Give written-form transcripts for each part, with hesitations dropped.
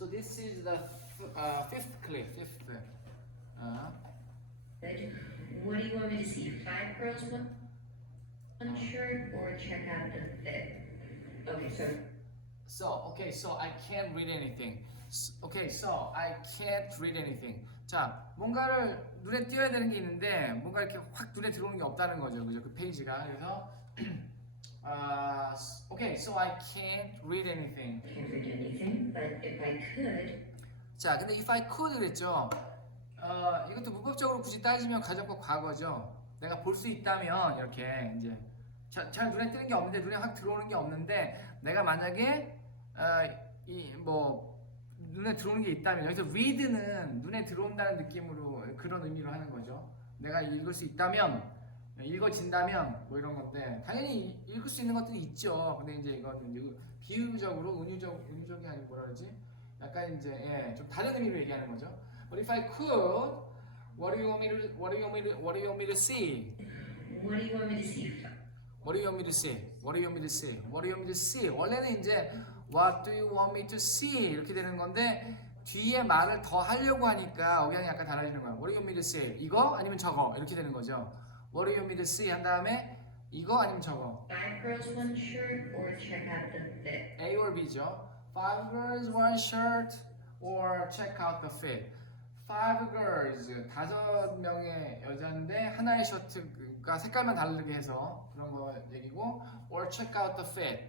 So this is the fifth clip. Fifth. Good. What do you want me to see? 5 girls, one shirt, or check out the fit? Okay, So I can't read anything. So I can't read anything. 자, 뭔가를 눈에 띄어야 되는 게 있는데 뭔가 이렇게 확 눈에 들어오는 게 없다는 거죠, 그죠? 그 페이지가. 그래서 so I can't read anything. can't read anything, but if I could, 자, 근데 if I could 그랬죠. 이것도 문법적으로 굳이 따지면 가정법 과거죠. 내가 볼 수 있다면 이렇게 이제 잘 눈에 띄는 게 없는데 눈에 확 들어오는 게 없는데 내가 만약에 눈에 들어오는 게 있다면 여기서 read는 눈에 들어온다는 느낌으로 그런 의미로 하는 거죠. 내가 읽을 수 있다면 읽어진다면 뭐 이런 건데 당연히 읽을 수 있는 것들이 있죠. 근데 이제 이거는 이제 비유적으로 은유적이 아니고 뭐라 그러지? 약간 이제 좀 다른 의미로 얘기하는 거죠. But if I could, what do you want me to see? what do you want me to see? What do you want me to see? What do you want me to see? What do you want me to see? 원래는 이제 What do you want me to see? 이렇게 되는 건데 뒤에 말을 더 하려고 하니까 억양이 약간 달라지는 거야. What do you want me to see? 이거 아니면 저거 이렇게 되는 거죠. What do you want me to see? 한 다음에 이거 아니면 저거. 5 girls, one shirt, or check out the fit? A or B죠. 5 girls, one shirt, or check out the fit. 5 girls, 5명의 여자인데 하나의 셔츠가 색깔만 다르게 해서 그런 거 얘기고 or check out the fit.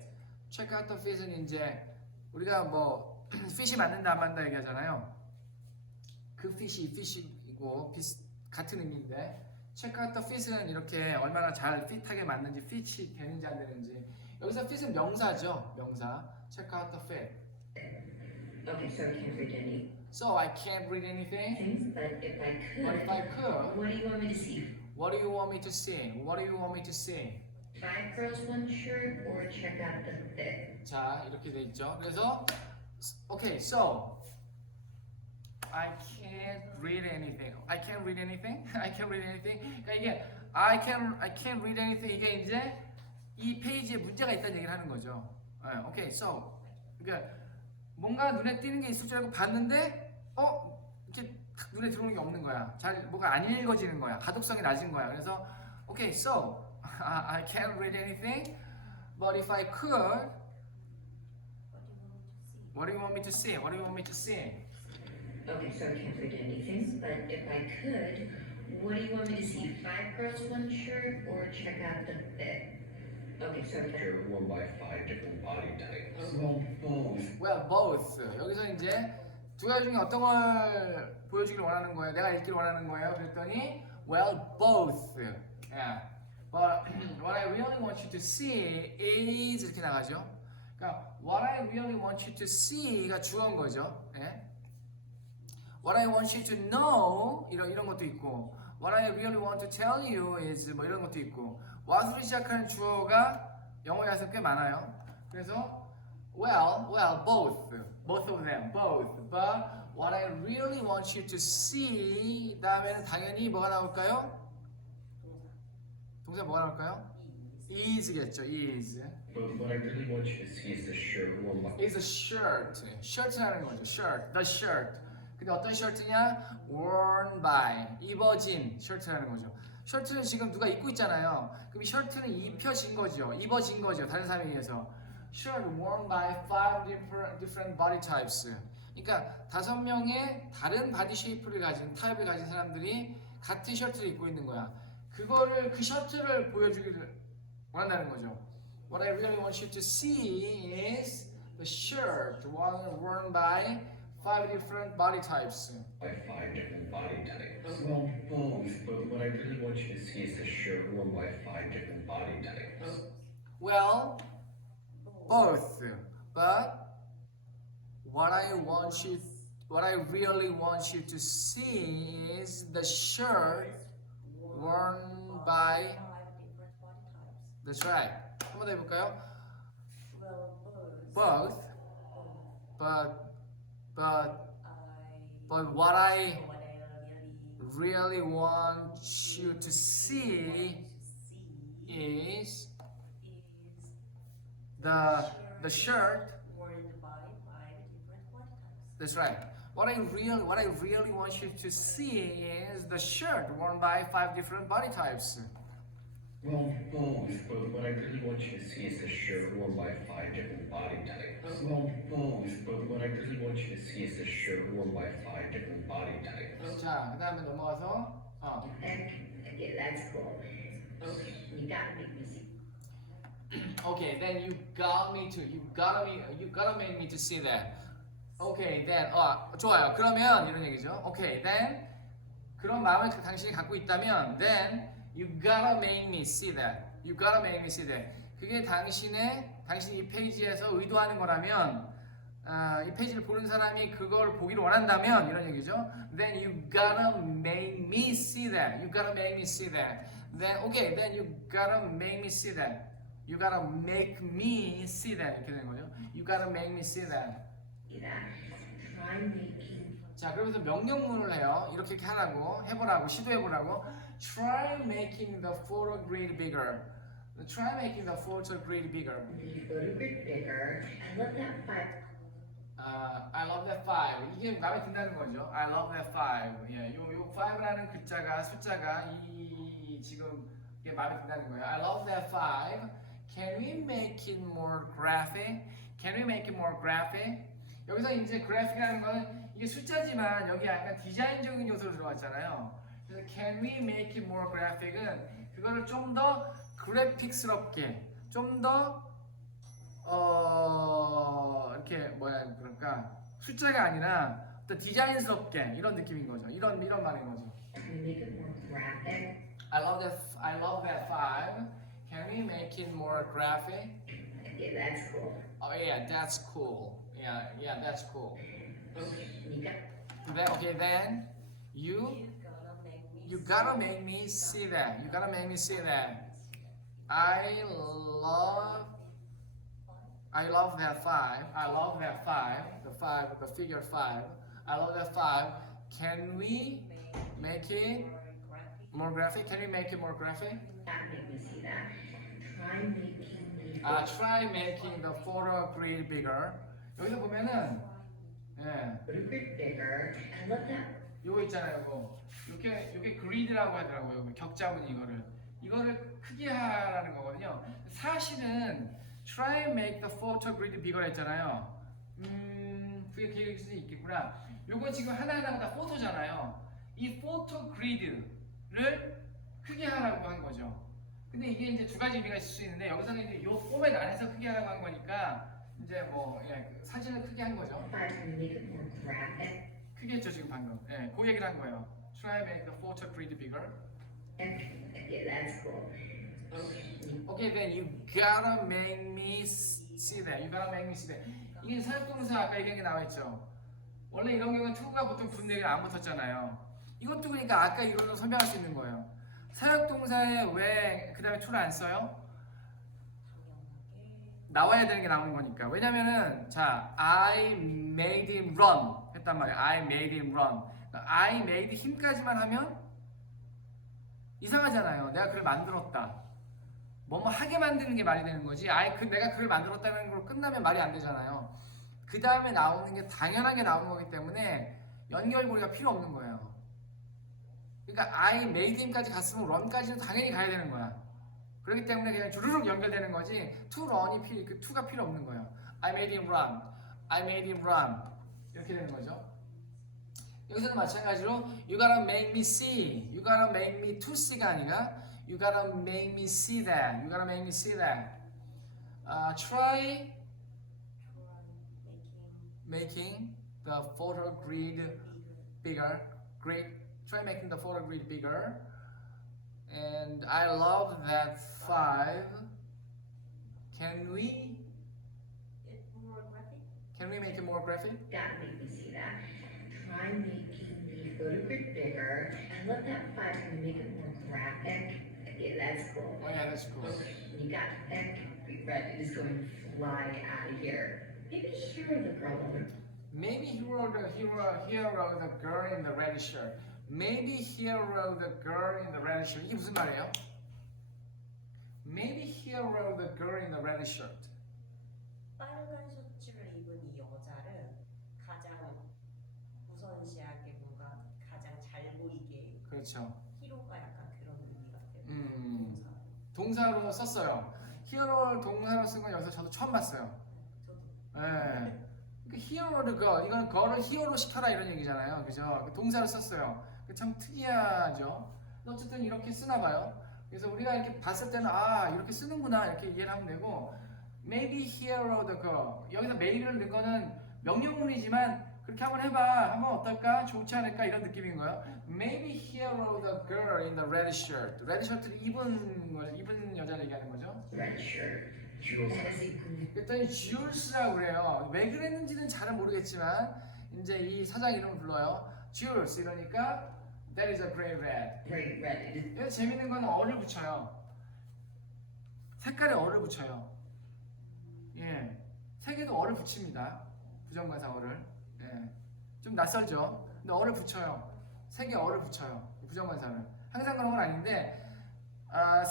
check out the fit은 이제 우리가 뭐 fit이 맞는다 안 맞는다 얘기하잖아요. 그 fit이 fit이고 같은 의미인데 check out the fit은 이렇게 얼마나 잘 fit하게 맞는지 fit이 되는지 안 되는지 여기서 fit은 명사죠. 명사. check out the fit. Okay, so I can't read any So I can't read anything. things, but if I could, But if I could, what do you want me to see? what do you want me to see? What do you want me to see? 5 girls, one shirt, or check out the fit? 자, 이렇게 돼 있죠. 그래서 okay, so I can't read anything. I can't read anything. I can't read anything. 그러니까 이게 I can't read anything 이게 이제 이 페이지에 문제가 있다는 얘기를 하는 거죠. Okay, so 그러니까 뭔가 눈에 띄는 게 있을 줄 알고 봤는데 이렇게 탁 눈에 들어오는 게 없는 거야. 잘 뭐가 안 읽어지는 거야. 가독성이 낮은 거야. 그래서 okay, so I can't read anything, but if I could, what do you want me to see? What do you want me to see? Okay, so I can't read anything, but if I could, what do you want me to see? 5 girls, one shirt, or check out the fit? Okay, so You're worn by 5 different body types. Well, both. 여기서 이제 두 가지 중에 어떤 걸 보여주길 원하는 거예요? 내가 읽길 원하는 거예요? 그랬더니 well, both. Yeah. But what I really want you to see is 이렇게 나가죠. 그러니까 what I really want you to see가 주어인 거죠. 예? What I want you to know 이런 것도 있고 What I really want to tell you is 뭐 이런 것도 있고 what으로 시작하는 주어가 영어에 와서 꽤 많아요. 그래서 well, both of them, both. But what I really want you to see 다음에는 당연히 뭐가 나올까요? 동사 뭐가 나올까요? is겠죠, is. But what I really want you to see is the shirt worn by is a shirt. shirt라는 거죠. shirt, the shirt. 근데 어떤 셔츠냐? worn by, 입어진 셔츠라는 거죠. 셔츠는 지금 누가 입고 있잖아요. 그럼 이 셔츠는 입혀진 거죠. 입어진 거죠. 다른 사람에 의해서. shirt worn by 5 different body types. 그러니까 5명의 다른 바디 쉐이프를 가진, 타입을 가진 사람들이 같은 셔츠를 입고 있는 거야. 그 셔츠를 보여주기를 원한다는 거죠. What I really want you to see is the shirt worn by 5 different body types. 5 different body types. Both. But what I really want you to see is the shirt worn by 5 different body types. Well, both. But what I really want you to see is the shirt worn by. That's right. 한번 더 해볼까요? Both. But what I really want you to see is the shirt. That's right. What I really want you to see is the shirt worn by 5 different body types. Well, both. But what I really want you to see is the shirt worn by 5 different body types. Well, both. But what I really want you to see is the shirt worn by 5 different body types. 자, 그다음에 넘어가서 Okay, that's cool. Okay, you gotta make me see. Okay, then you got me to you gotta make me to see that. Okay, then 좋아요. 그러면 이런 얘기죠. Okay, then 그런 마음을 당신이 갖고 있다면 then you gotta make me see that. You gotta make me see that. 그게 당신이 이 페이지에서 의도하는 거라면 이 페이지를 보는 사람이 그걸 보기를 원한다면 이런 얘기죠. Then you gotta make me see that. You gotta make me see that. Then okay, then you gotta make me see that. You gotta make me see that 이렇게 되는 거죠. You gotta make me see that. Try making. 자, 그러면서 명령문을 해요. 이렇게 하라고, 해보라고, 시도해보라고. Try making the photo grid bigger. Try making the photo grid bigger. The photo grid bigger. I love that 5. I love that 5. 이게 마음에 든다는 거죠. I love that 5. 예, 요 5라는 글자가 숫자가 지금 이게 마음에 든다는 거예요. I love that 5. Can we make it more graphic? Can we make it more graphic? 여기서 이제 그래픽이라는 거는 이게 숫자지만 여기 약간 디자인적인 요소로 들어갔잖아요. 그래서 can we make it more graphic은 그거를 좀 더 그래픽스럽게, 좀 더 이렇게 뭐야 그럴까 숫자가 아니라 또 디자인스럽게 이런 느낌인 거죠. 이런 말인 거죠. Can we make it more graphic? I love that 5. Can we make it more graphic? Okay, that's cool. Oh yeah, that's cool. Yeah, that's cool. Okay, you got. Then you gotta make me see that. You gotta make me see that. I love that 5. I love that 5. The figure 5. I love that 5. Can we make it more graphic? Can we make it more graphic? That make me see that. Try making the. Try making the photo grid bigger. 여기서 보면은 Photo grid bigger. I love that. 요거 있잖아요. 요게 그리드라고 하더라고요. 격자분이 이거를 크게 하라는 거거든요. 사실은 try make the photo grid bigger 했잖아요. 그게 기억일 수 있겠구나. 요거 지금 하나하나가 다 포토잖아요. 이 포토 그리드를 크게 하라고 한 거죠. 근데 이게 이제 두 가지 의미가 있을 수 있는데 여기서는 이제 요 포맷 안에서 크게 하라고 한 거니까 이제 사진을 크게 한 거죠. Can we make it more graphic? 크게 했죠 지금 방금. 그 얘기를 한 거예요. Try make the photo grid bigger. Okay, that's cool. Okay, then you gotta make me see that. You gotta make me see that. 이게 사역동사 아까 얘기한 게 나와 있죠. 원래 이런 경우는 to가 보통 분내가 안 붙었잖아요. 이것도 그러니까 아까 이걸로 설명할 수 있는 거예요. 사역동사에 왜 그다음에 to를 안 써요? 나와야 되는 게 나오는 거니까. 왜냐면은 자, I made him run 했단 말이에요. I made him run. I made him까지만 하면 이상하잖아요. 내가 그를 만들었다. 뭐뭐 하게 만드는 게 말이 되는 거지. 내가 그를 만들었다는 걸 끝나면 말이 안 되잖아요. 그 다음에 나오는 게 당연하게 나오는 거기 때문에 연결고리가 필요 없는 거예요. 그러니까 I made him까지 갔으면 run까지는 당연히 가야 되는 거야. 그렇기 때문에 그냥 주르륵 연결되는 거지 to run이 그 to가 필요 없는 거예요. I made him run. I made him run. 이렇게 되는 거죠. 여기서도 마찬가지로 you gotta make me see. You gotta make me to see가 아니라 you gotta make me see that. You gotta make me see that. Try making the photo grid bigger. Try making the photo grid bigger. And I love that 5. Can we make it more graphic? That make me see that. Try making the photo grid bigger. I love that 5. Can we make it more graphic? Okay, that's cool. Oh yeah, that's cool. You got that. Red is going flying out of here. Maybe hero the girl on the. Maybe hero the girl in the red shirt. Maybe hero the girl in the red shirt. 이게 무슨 말이에요? Maybe hero the girl in the red shirt. 빨간 셔츠를 입은 이 여자를 가장 그렇죠. 히로가 약간 그런 의미 같아요. 동사로 썼어요. 히어로를 동사로 쓴 건 여기서 저도 처음 봤어요. 저도 예. 그 히어로를 이건 거를 히어로 시켜라 이런 얘기잖아요. 그죠? 그 동사로 썼어요. 참 특이하죠. 어쨌든 이렇게 쓰나 봐요. 그래서 우리가 이렇게 봤을 때는 아 이렇게 쓰는구나 이렇게 이해를 하면 되고 maybe hero the girl 여기서 maybe를 넣은 거는 명령문이지만 그렇게 한번 해봐 한번 어떨까 좋지 않을까 이런 느낌인 거예요. Maybe hero the girl in the red shirt. 레드 셔츠를 입은 여자를 얘기하는 거죠. Red shirt. Jules. That is a group. 그랬더니 Jules라고 그래요. 왜 그랬는지는 잘은 모르겠지만 이제 이 사장 이름을 불러요. Jules 이러니까 that is a great red. Great red. It is 여기 재밌는 건 어를 붙여요. 색깔에 어를 붙여요. 예, 색에도 어를 붙입니다. 부정관사 어를. 예, 좀 낯설죠. 근데 어를 붙여요. 색에 어를 붙여요. 부정관사를. 항상 그런 건 아닌데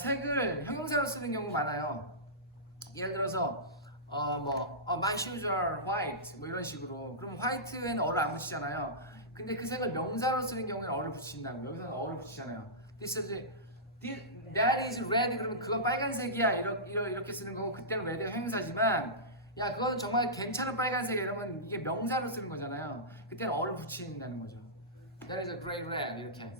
색을 형용사로 쓰는 경우 많아요. 예를 들어서 my shoes are white 뭐 이런 식으로. 그럼 white에는 어를 안 붙이잖아요. 근데 그 색을 명사로 쓰는 경우에는 어를 붙인다고. 여기서는 어를 붙이잖아요. That is red. 그러면 그건 빨간색이야. 이렇게 쓰는 거고 그때는 red가 형용사지만 야 그거는 정말 괜찮은 빨간색이야 이러면 이게 명사로 쓰는 거잖아요. 그때는 어를 붙인다는 거죠. That is a great red 이렇게.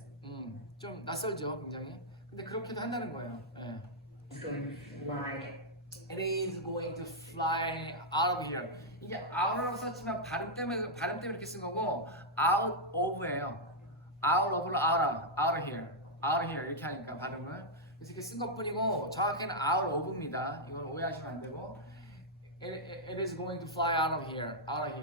좀 낯설죠 굉장히. 근데 그렇게도 한다는 거예요. 예. going to fly. It is going to fly out of here. 이게 out라고 썼지만 발음 때문에 이렇게 쓴 거고 out of예요. out of로 out of here 이렇게 하니까 발음을 그래서 이렇게 쓴 것뿐이고 정확히는 out of입니다. 이건 오해하시면 안 되고 it is going to fly out of here. Out of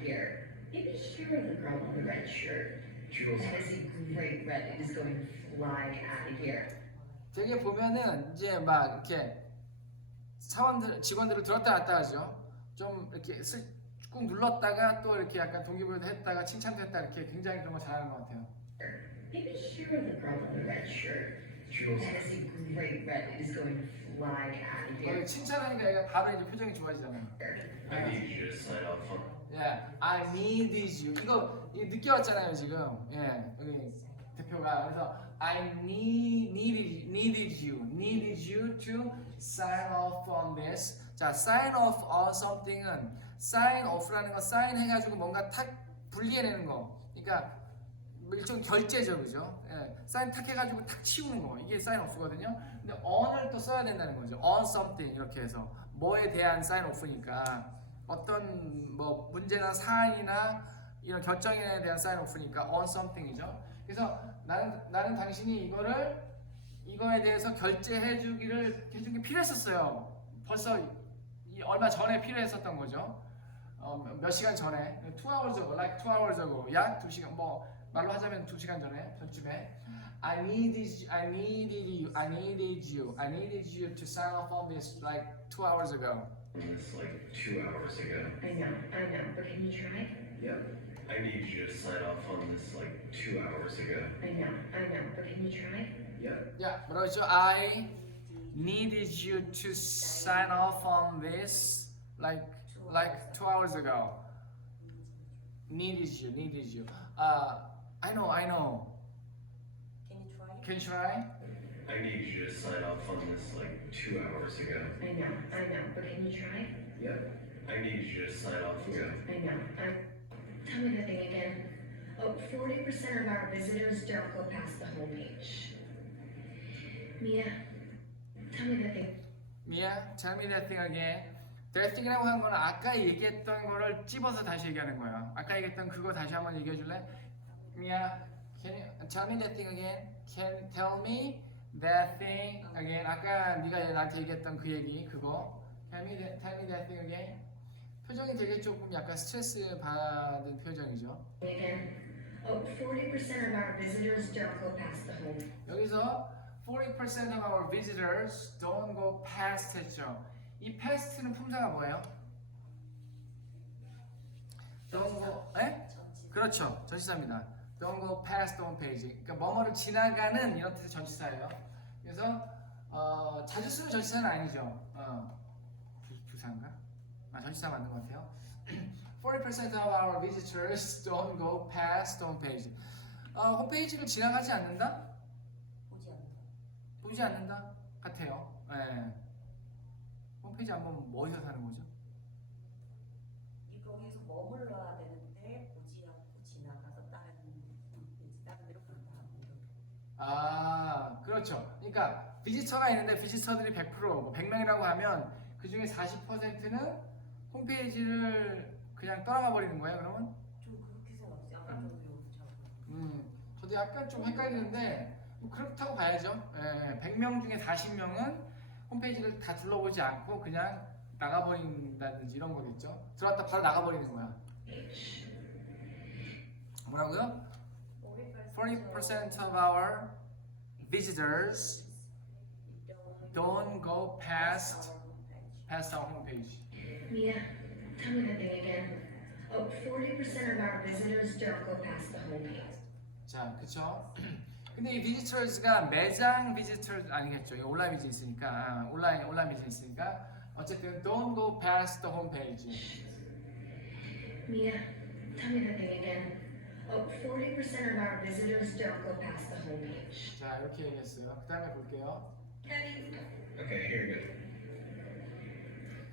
here. Maybe hero the girl in the red shirt. Jules. That is a great red. It is going to fly out of here. 되게 보면은 이제 막 이렇게 직원들을 들었다 놨다 하죠. 좀 이렇게 꾹 눌렀다가 또 이렇게 약간 동기부여도 했다가 칭찬도 했다 이렇게 굉장히 그런 거 잘하는 것 같아요. Maybe hero the girl in the red shirt. Jules. That is a great red. It is going to fly out of here. 칭찬하니까 얘가 바로 이제 표정이 좋아지잖아요. I need you to sign off on. 예, I need you. 이거 늦게 왔잖아요 지금. 예, 여기 대표가 그래서 I needed you to sign off on this. 자, sign off on something은 sign off라는 건 sign 해가지고 뭔가 탁 분리해내는 거. 그러니까 일종 결제죠, 그죠? 예, sign 탁 해가지고 탁 치우는 거. 이게 sign off거든요. 근데 on을 또 써야 된다는 거죠. on something 이렇게 해서 뭐에 대한 sign off니까 어떤 뭐 문제나 사안이나 이런 결정에 대한 sign off니까 on something이죠. 그래서 나는 당신이 이거에 대해서 해준 게 필요했었어요. 벌써 얼마 전에 필요했었던 거죠. 몇 시간 전에, 2 hours ago, like 2 hours ago, 약 2시간, 뭐 말로 하자면 2시간 전쯤에 I needed you to sign off on this like 2 hours ago. This like 2 hours ago. I know, but can you try? Yep. I need you to sign off on this like 2 hours ago. I know, but can you try? Yep. 야, 뭐라고 했죠? I needed you to sign off on this like 2 hours ago. Needed you. I know. Can you try? Can you try? I need you to sign off on this like 2 hours ago. I know, but can you try? Yep. I need you to sign off ago. I know, tell me the thing again. Oh, 40% of our visitors don't go past the homepage. Mia, tell me the thing. Mia, tell me that thing again. That thing이라고 하는 거는 아까 얘기했던 거를 찝어서 다시 얘기하는 거예요. 아까 얘기했던 그거 다시 한번 얘기해 줄래? Mia, can you tell me that thing again? Can tell me that thing again? 아까 네가 나한테 얘기했던 그 얘기 그거. Tell me that thing again. 표정이 되게 조금 약간 스트레스 받은 표정이죠. Again. Oh, 40% of our visitors don't go past the home. 여기서 40% of our visitors don't go past 했죠. 이 past는 품사가 뭐예요? Don't go, 에? 그렇죠. 전치사입니다. Don't go past the homepage. 그러니까 뭐뭐를 지나가는 이런 뜻의 전치사예요. 그래서 자주 쓰는 전치사는 아니죠. 부사인가? 전치사 맞는 것 같아요. 40% of our visitors don't go past the homepage. 홈페이지를 지나가지 않는다? 보지 않는다. 보지 않는다? 같아요. 예. 홈페이지 한번 뭐 어디서 사는 거죠? 이 거기서 머물러야 되는데 보지 않고 지나가서 다른 데로 간다. 그렇죠. 그러니까 비지터가 있는데 비지터들이 100%고 100명이라고 하면 그 중에 40%는 홈페이지를 그냥 떠나가 버리는 거예요. 그러면? 좀 그렇게 생각했어요. 아까 저도 잘. 저도 약간 좀 헷갈리는데 뭐 그렇다고 봐야죠. 예, 100명 중에 40명은 홈페이지를 다 둘러보지 않고 그냥 나가버린다든지 이런 거겠죠. 들어왔다 바로 나가버리는 거야. 뭐라고요? 40% of our visitors don't go past our homepage. Mia, tell me that thing again. Oh, 40% of our visitors don't go past the homepage. 자, 그쵸? 근데 이 visitors가 매장 visitors 아니겠죠? 이거 온라인 비즈니스니까 온라인 비즈니스니까 어쨌든 don't go past the homepage. Mia, tell me that thing again. Oh, 40% of our visitors don't go past the homepage. 자, 이렇게 얘기했어요. 그 다음에 볼게요. Okay, here you go.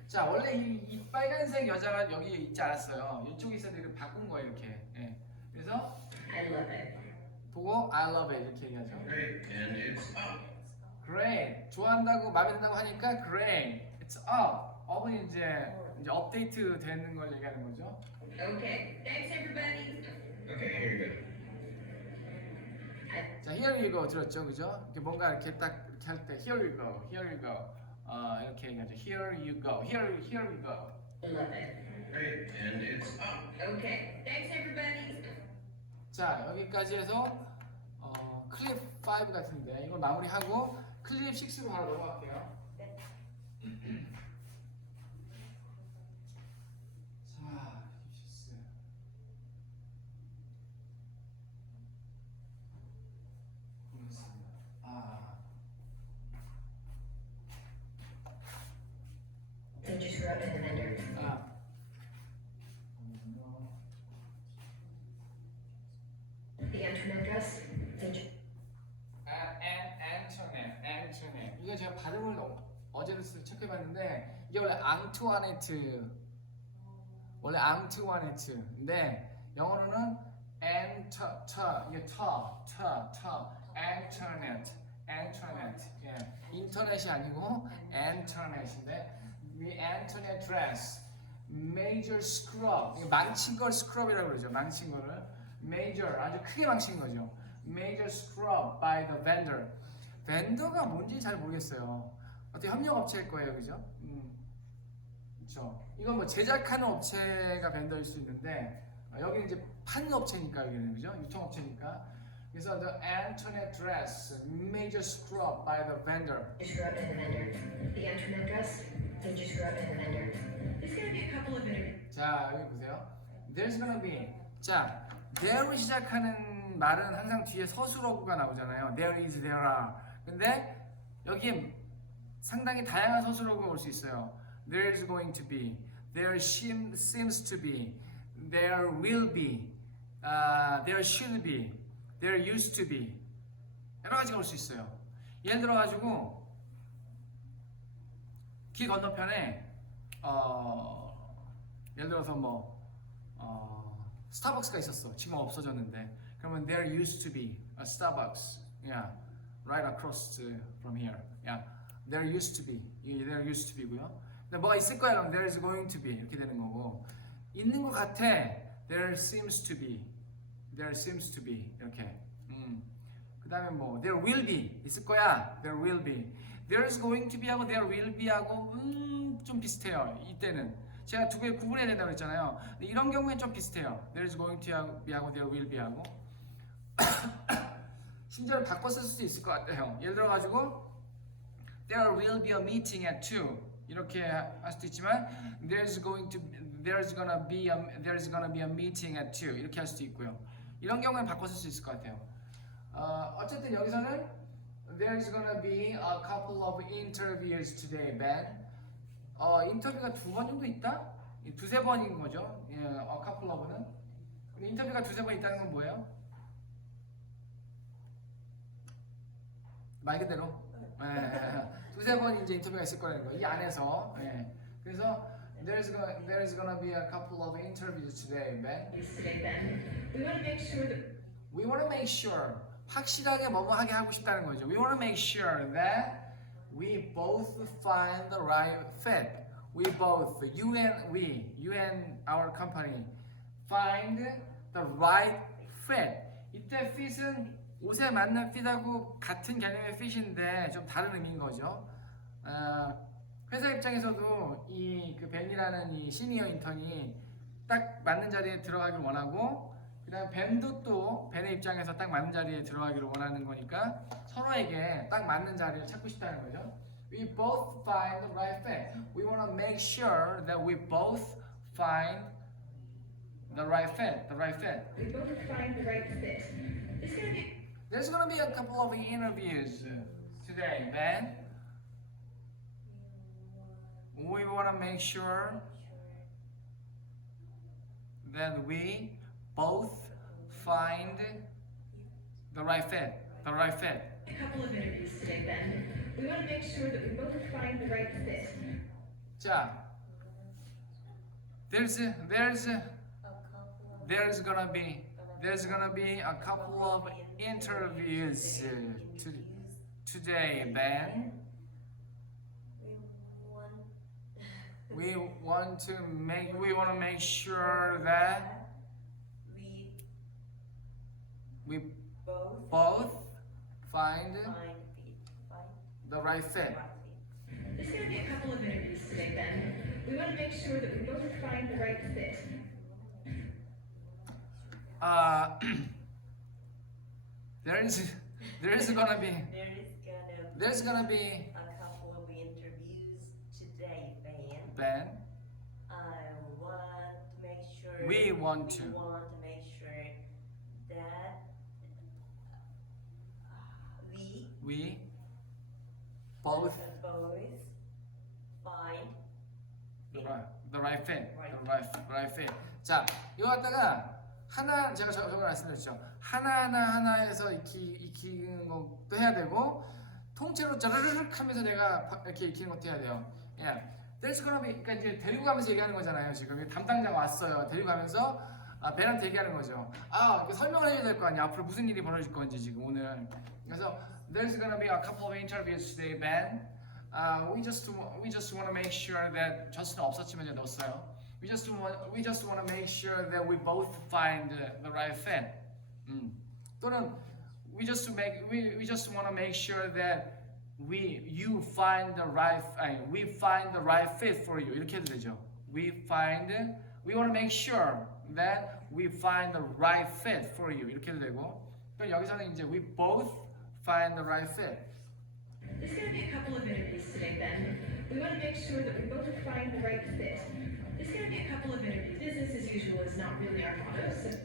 자, 원래 이 빨간색 여자가 여기 있지 않았어요. 이쪽에 있었는데 이렇게 바꾼 거예요, 이렇게. 예. 그래서 I love it. 보고 I love it 이렇게 얘기하죠. Great, and it's up. Great. 좋아한다고 마음에 든다고 하니까 great. It's up. up은 이제 업데이트 되는 걸 얘기하는 거죠. Okay, thanks everybody. Okay, here you go. 자, here you go 들었죠, 그죠? 이렇게 뭔가 이렇게 딱 이렇게 할 때 here you go, here you go. 이렇게 얘기하죠. Here you go, here you go. I love it. Great, and it's up. Okay, thanks everybody. 자, 여기까지 해서 클립 5 같은데 이걸 마무리하고 클립 6로 바로 넘어갈게요. 자, 클립 6. Did you screw up in the vendor? The internet address? Did you? 앤토네. 이거 제가 발음을 어제도 체크해봤는데 이게 원래 앙투아네트, 원래 앙투아네트인데 영어로는 앤터, 이게 앤터넷. 예, 인터넷이 아니고 앤터넷인데 이 앤터넷 드레스, major scrub, 이게 망친 걸 scrub이라고 그러죠. 망친 거를 major, 아주 크게 망친 거죠. major scrub by the vendor. 벤더가 뭔지 잘 모르겠어요. 어떻게 협력 업체일 거예요, 그죠? 그렇죠. 이건 뭐 제작하는 업체가 벤더일 수 있는데 여기는 이제 파는 업체니까 여기는 그죠? 유통업체니까. 그래서 the internet dress major scrub by the vendor. Did you screw up in the vendor? The internet address? Did you screw up in the vendor? There's gonna be a couple of interviews. 자, 여기 보세요. There's gonna be. 자, there로 시작하는 말은 항상 뒤에 서술어구가 나오잖아요. There is, there are. 근데 여기에 상당히 다양한 서술어구가 올 수 있어요. There is going to be, there seems to be, there will be, there should be, there used to be. 여러 가지가 올 수 있어요. 예를 들어 가지고 길 건너편에 예를 들어서 뭐 스타벅스가 있었어. 지금 없어졌는데 그러면 there used to be a Starbucks. Yeah. Right across from here. Yeah. There used to be. There used to be고요. 근데 뭐가 있을 거야 그럼 there is going to be 이렇게 되는 거고 있는 것 같아. There seems to be. There seems to be 이렇게. 그다음에 뭐 there will be 있을 거야. There will be. There is going to be하고 there will be하고 좀 비슷해요. 이때는 제가 두 개 구분해야 된다고 했잖아요. 근데 이런 경우엔 좀 비슷해요. There is going to be하고 there will be하고. 심지어 바꿔 쓸 수도 있을 것 같아요. 예를 들어 가지고 there will be a meeting at 2 이렇게 할 수도 있지만 there's gonna be a meeting at 2 이렇게 할 수도 있고요. 이런 경우는 바꿔 쓸 수 있을 것 같아요. 어쨌든 여기서는 there's gonna be a couple of interviews today, Ben. 인터뷰가 2번 정도 있다? 두세 번인 거죠. 예, a couple of는. 근데 인터뷰가 두세 번 있다는 건 뭐예요? 말 그대로 두세 번 이제 인터뷰가 있을 거라는 거. 이 안에서. 그래서 there's gonna be a couple of interviews today, man. Today, Ben. We want to make sure that We want to make sure 확실하게 뭐뭐 하게 하고 싶다는 거죠. We want to make sure that we both find the right fit. We both, you and our company find the right fit. 이때 fit은 옷에 맞는 fit하고 같은 개념의 fit인데 좀 다른 의미인 거죠. 회사 입장에서도 그 벤이라는 이 시니어 인턴이 딱 맞는 자리에 들어가길 원하고, 그다음 벤도 또 벤의 입장에서 딱 맞는 자리에 들어가기를 원하는 거니까 서로에게 딱 맞는 자리를 찾고 싶다는 거죠. We both find the right fit. We want to make sure that we both find the right fit. The right fit. we both find the right fit. It's There's gonna be gonna be a couple of interviews today, Ben. We want to make sure that we both find the right fit. The right fit. a couple of interviews today, Ben. We want to make sure that we both find the right fit. 자, there's gonna be a couple of interviews today, Ben. We want to make sure that we both find the right fit. There's going to be a couple of interviews today, Ben. We want to make sure that we both find the right fit. There's gonna be There's gonna be a couple of interviews today, Ben. Ben. I want to make sure. We want to. make sure that We both find the right fit. The right fit. 자, 이거 갖다가 하나 제가 저번에 말씀드렸죠. 하나에서 익히는 것도 해야 되고 통째로 짜르르륵 하면서 내가 이렇게 익히는 것도 해야 돼요. Yeah. There's gonna be, 그러니까 이제 데리고 가면서 얘기하는 거잖아요. 지금 담당자가 왔어요. 데리고 가면서 벤한테 얘기하는 거죠. 이렇게 설명을 해야 될 거 아니야. 앞으로 무슨 일이 벌어질 건지 지금 오늘. 그래서 there's gonna be a couple of interviews today, Ben. We just want to make sure that just는 없었지만 이제 넣었어요. We just want to make sure that we both find the right fit. 또는 we just want to make sure that we find the right fit for you. 이렇게 해도 되죠. We want to make sure that we find the right fit for you. 이렇게 해도 되고. 또 여기서는 이제 we both find the right fit. There's going to be a couple of interviews today, Ben. We want to make sure that we both find the right fit. There's going to be a couple of interviews. Business as usual is not really our motto, so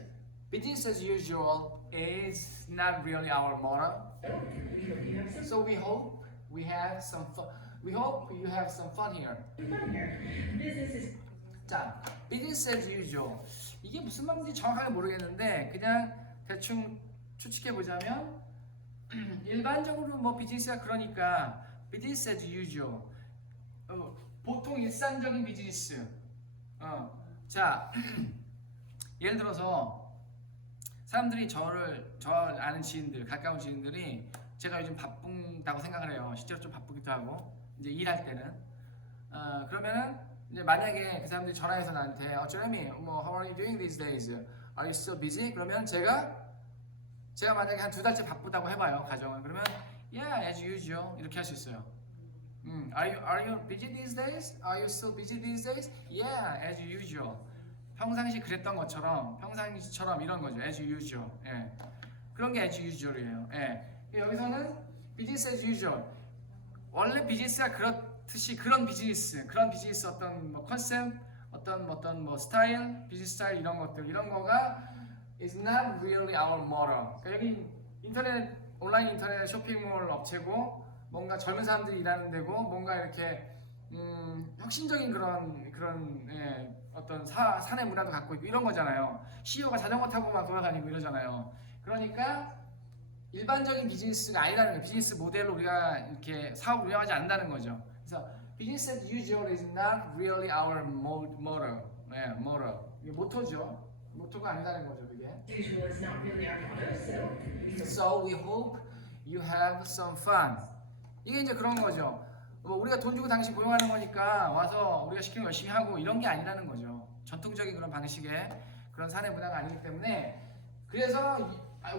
Business as usual is not really our motto. we hope you have some We hope you have some fun here. fun here. Business is 자, business as usual. 이게 무슨 말인지 정확하게 모르겠는데 그냥 대충 추측해 보자면 일반적으로 뭐 비즈니스가 그러니까 business as usual. 보통 일상적인 비즈니스. 자, 예를 들어서 사람들이 저 아는 지인들, 가까운 지인들이 제가 요즘 바쁜다고 생각을 해요. 실제로 좀 바쁘기도 하고 이제 일할 때는 그러면은 이제 만약에 그 사람들이 전화해서 나한테 Jeremy, 뭐 how are you doing these days? Are you still busy? 그러면 제가 만약에 한 2달째 바쁘다고 해봐요, 가정은. 그러면 yeah, as usual 이렇게 할 수 있어요. Are you busy these days? Are you still busy these days? Yeah, as usual. 평상시 그랬던 것처럼, 평상시처럼 이런 거죠. as usual. 예. 그런 게 as usual이에요. 예. 여기서는 business as usual. 원래 비즈니스가 그렇듯이 그런 비즈니스 어떤 뭐 컨셉, 어떤 뭐 스타일, 비즈니스 스타일 이런 거가 is not really our motto. 그러니까 여기 온라인 인터넷 쇼핑몰 업체고 뭔가 젊은 사람들이 일하는 데고 뭔가 이렇게 혁신적인 그런 어떤 사내 문화도 갖고 있고 이런 거잖아요. CEO가 자전거 타고 막 돌아다니고 이러잖아요. 그러니까 일반적인 비즈니스가 아니라는 거예요. 비즈니스 모델로 우리가 이렇게 사업을 운영하지 않는다는 거죠. 그래서 business as usual is not really our motto. 네, motto. 이게 모토죠. 모토가 아니라는 거죠, 그게. Usual is not really our motto, So we hope you have some fun. 이게 이제 그런 거죠. 뭐 우리가 돈 주고 당신 고용하는 거니까 와서 우리가 시키는 거 열심히 하고 이런 게 아니라는 거죠. 전통적인 그런 방식의 그런 사내 문화가 아니기 때문에 그래서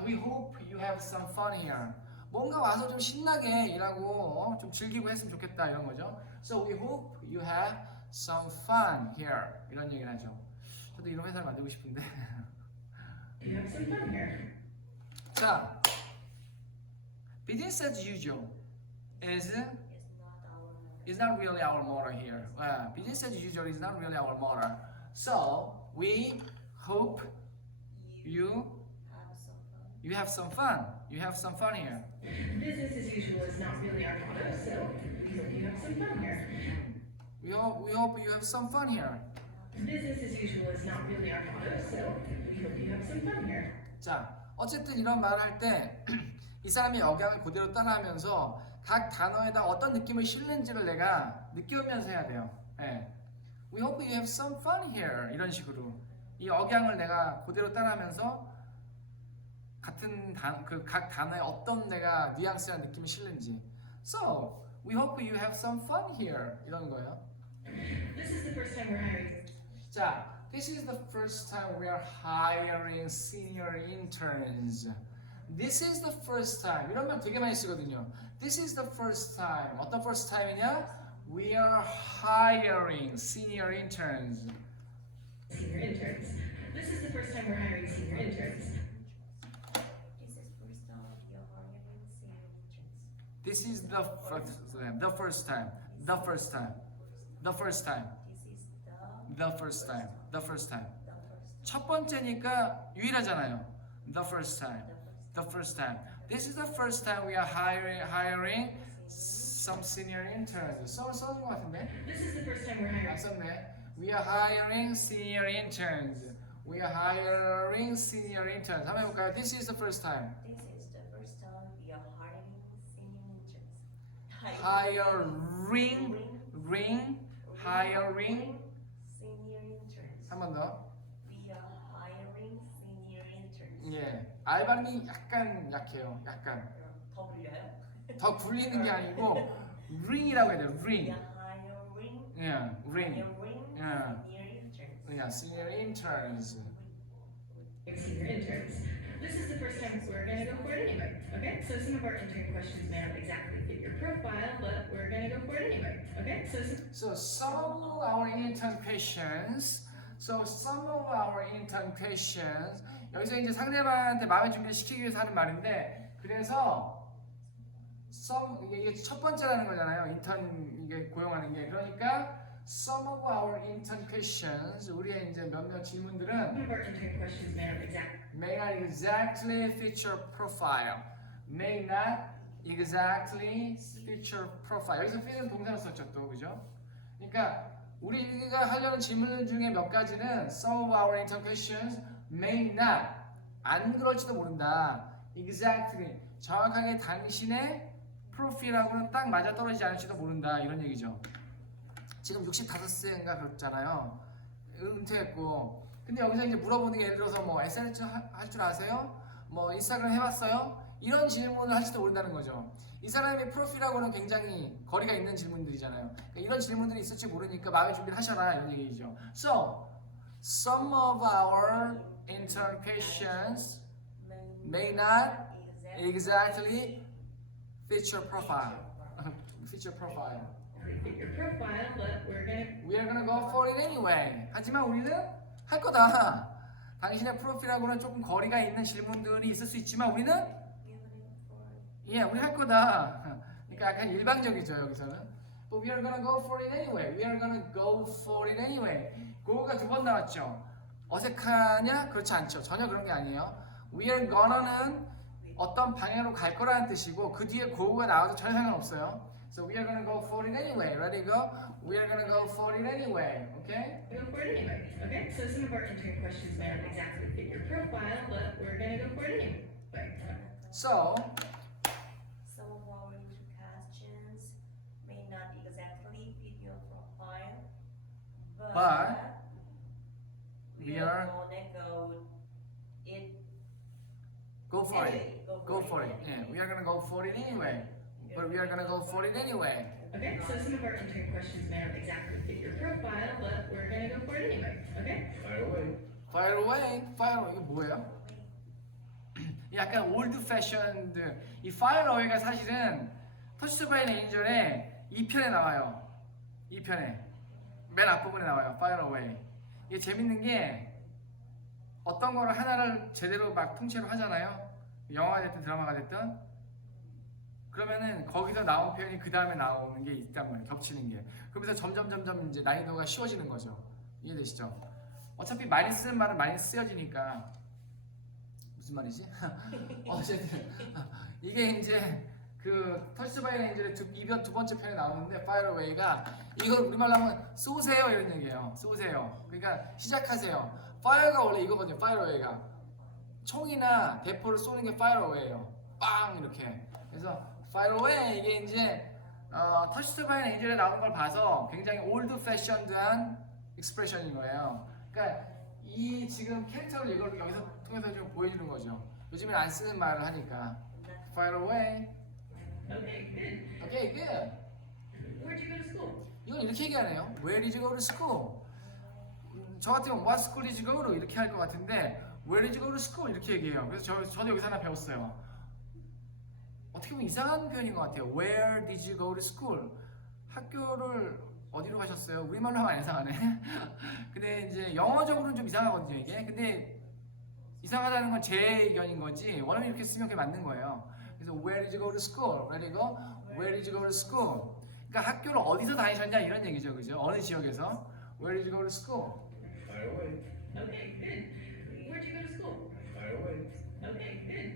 we hope you have some fun here. 뭔가 와서 좀 신나게 일하고 좀 즐기고 했으면 좋겠다 이런 거죠. So we hope you have some fun here. 이런 얘기를 하죠. 저도 이런 회사를 만들고 싶은데. You have some fun here. 자, business as usual is not really our motto here. Business as usual is not really our motto. So we hope you have some fun. You have some fun here. Business as usual is not really our motto, so we hope you have some fun here. We hope you have some fun here. Business as usual is not really our motto, so we hope you have some fun here. 자, 어쨌든 이런 말을 할 때 이 사람이 억양을 그대로 따라하면서 각 단어에다 어떤 느낌을 실는지를 내가 느껴오면서 해야 돼요. 예. We hope you have some fun here. 이런 식으로 이 억양을 내가 그대로 따라하면서 같은 각 단어에 어떤 내가 뉘앙스나 느낌을 실는지. So, we hope you have some fun here. 이런 거예요. This is the first time we're hiring. 자, this is the first time we are hiring senior interns. This is the first time. 이런 말 되게 많이 쓰거든요. This is the first time. 어떤 first time이냐? We are hiring senior interns. Senior interns. This is the first time we're hiring senior interns. This is the first time. The first time. The first time. The first time. The first time. The first time. 첫 번째니까 유일하잖아요. The first time. The first time. This is the first time we are hiring some senior interns. 써는 것 같은데? This is the first time we're hiring. 안 썼네. We are hiring senior interns. We are hiring senior interns. 한번 해볼까요? This is the first time. This is the first time we are hiring senior interns. Hiring senior interns. 한 번 더. We are hiring senior interns. 예, 알 발음이 약간 약해요. 약간 더 불려요? 더 굴리는 게 아니고 ring이라고 해야 돼요. We ring. are hiring 예, ring. senior interns. 예, senior interns. Senior interns. This is the first time we're gonna go for it anyway. Okay, so some of our intern questions may not exactly fit your profile, but we're gonna go for it anyway. Okay, So some of our intern questions. 여기서 이제 상대방한테 마음의 준비를 시키기 위해서 하는 말인데, 그래서 이게 첫 번째라는 거잖아요. 인턴 이게 고용하는 게. 그러니까 some of our intern questions, 우리의 이제 몇몇 질문들은 some of our intern questions may not may exactly not exactly fit your profile. May not exactly fit your profile. 여기서 fit은 동사로 썼죠, 또 그죠? 그러니까 우리가 하려는 질문 중에 몇 가지는 some of our intern questions may not 안 그럴지도 모른다. Exactly 정확하게 당신의 프로필하고는 딱 맞아 떨어지지 않을지도 모른다 이런 얘기죠. 지금 65세인가 그렇잖아요. 은퇴했고. 근데 여기서 이제 물어보는 게 예를 들어서 뭐 SNS 할 줄 아세요? 뭐 인스타그램 해봤어요? 이런 질문을 할지도 모른다는 거죠. 이 사람의 프로필하고는 굉장히 거리가 있는 질문들이잖아요. 그러니까 이런 질문들이 있을지 모르니까 마음의 준비를 하셔라 이런 얘기죠. So, some of our intern questions may not exactly fit your profile. fit your profile. fit your profile, but We are gonna go for it anyway. 하지만 우리는 할 거다. 당신의 프로필하고는 조금 거리가 있는 질문들이 있을 수 있지만 우리는 우리 할 거다. 그러니까 약간 일방적이죠 여기서는. But we are gonna go for it anyway. We are gonna go for it anyway. go가 두 번 나왔죠. 어색하냐? 그렇지 않죠. 전혀 그런 게 아니에요. We are gonna는 어떤 방향으로 갈 거라는 뜻이고 그 뒤에 go가 나와도 전혀 상관없어요. So we are gonna go for it anyway. Ready, go? We are gonna go for it anyway. Okay? go for it anyway. Okay, so some of our intern questions may not exactly fit your profile, but we're gonna go for it anyway. So Some of our questions may not exactly fit your profile, But we we are are- gonna go for it. anyway, Go for it. Yeah, we are gonna go for it anyway. But we are gonna go for it anyway. Okay, so some of our entering questions may not exactly fit your profile, but we're gonna go for it anyway, okay? Fire away. Fire away. Fire away. 이거 뭐예요? 약간 올드 패션드. 이 Fire Away가 사실은 터치 바이 레인저의 2편에 나와요. 2편에 맨 앞부분에 나와요. Fire Away. 이게 재밌는 게 어떤 거를 하나를 제대로 막 통째로 하잖아요. 영화가 됐든 드라마가 됐든 그러면은 거기서 나온 표현이 그 다음에 나오는 게 있단 말이에요. 겹치는 게. 그러면서 점점 이제 난이도가 쉬워지는 거죠. 이해되시죠? 어차피 많이 쓰는 말은 많이 쓰여지니까 무슨 말이지? 어쨌든 이게 이제 그 터치 바이 레인저의 이편 두 번째 편에 나오는데 Fire Away가 이걸 우리말로 하면 쏘세요 이런 얘기예요. 쏘세요. 그러니까 시작하세요. Fire가 원래 이거거든요. Fire Away가 총이나 대포를 쏘는 게 Fire Away예요. 빵 이렇게. 그래서 Fire Away 이게 이제 터치 바이 레인저에 나오는 걸 봐서 굉장히 올드 패션드한 익스프레션인 거예요. 그러니까 이 지금 캐릭터를 이걸 여기서 통해서 좀 보여주는 거죠. 요즘엔 안 쓰는 말을 하니까. Fire away. Okay, good. Okay, good. Where'd you go to school? 이건 이렇게 얘기하네요. Where did you go to school? 저 같으면 What school did you go to? 이렇게 할 것 같은데 Where did you go to school? 이렇게 얘기해요. 그래서 저도 여기서 하나 배웠어요. 어떻게 보면 이상한 표현인 것 같아요. Where did you go to school? 학교를 어디로 가셨어요? 우리말로 하면 안 이상하네. 근데 이제 영어적으로는 좀 이상하거든요 이게. 근데 이상하다는 건 제 의견인 거지 원어민 이렇게 쓰면 그게 맞는 거예요. 그래서 Where did you go to school? Where did you go to school? 그러니까 학교를 어디서 다니셨냐 이런 얘기죠, 그죠? 어느 지역에서? Where did you go to school? Fire away. Okay, good. Where'd you go to school? Fire away. Okay, good.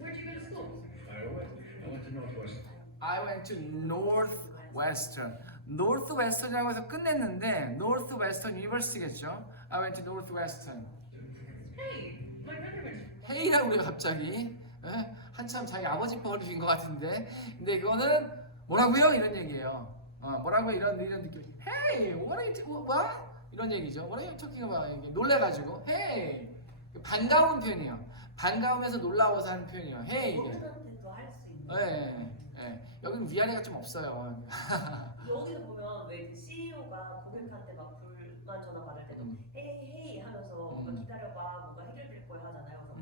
Where'd you go to school? Fire away. I went to Northwest. I went to Northwestern. Northwestern이라고 해서 끝냈는데 Northwestern University겠죠? I went to Northwestern. Hey, my brother went to 헤이라고 그래요 갑자기. 에? 한참 자기 아버지 버리신 것 같은데. 근데 이거는 뭐라고요? 이런 얘기예요. 뭐라고요? 이런 느낌. Hey, what are you, what? 이런 얘기죠. What are you talking about? 이게 놀래가지고 Hey, 반가운 표현이에요. 반가우면서 놀라워서 하는 표현이에요. Hey 이게. 고객한테도 할 수 있는. 예. 여기는 위아래가 좀 없어요. 여기서 보면 왜 그 CEO가 고객한테 막 불만 전화 받을 때도 헤이 하면서 뭔가 기다려봐 뭔가 해결될 거야 하잖아요. 그래서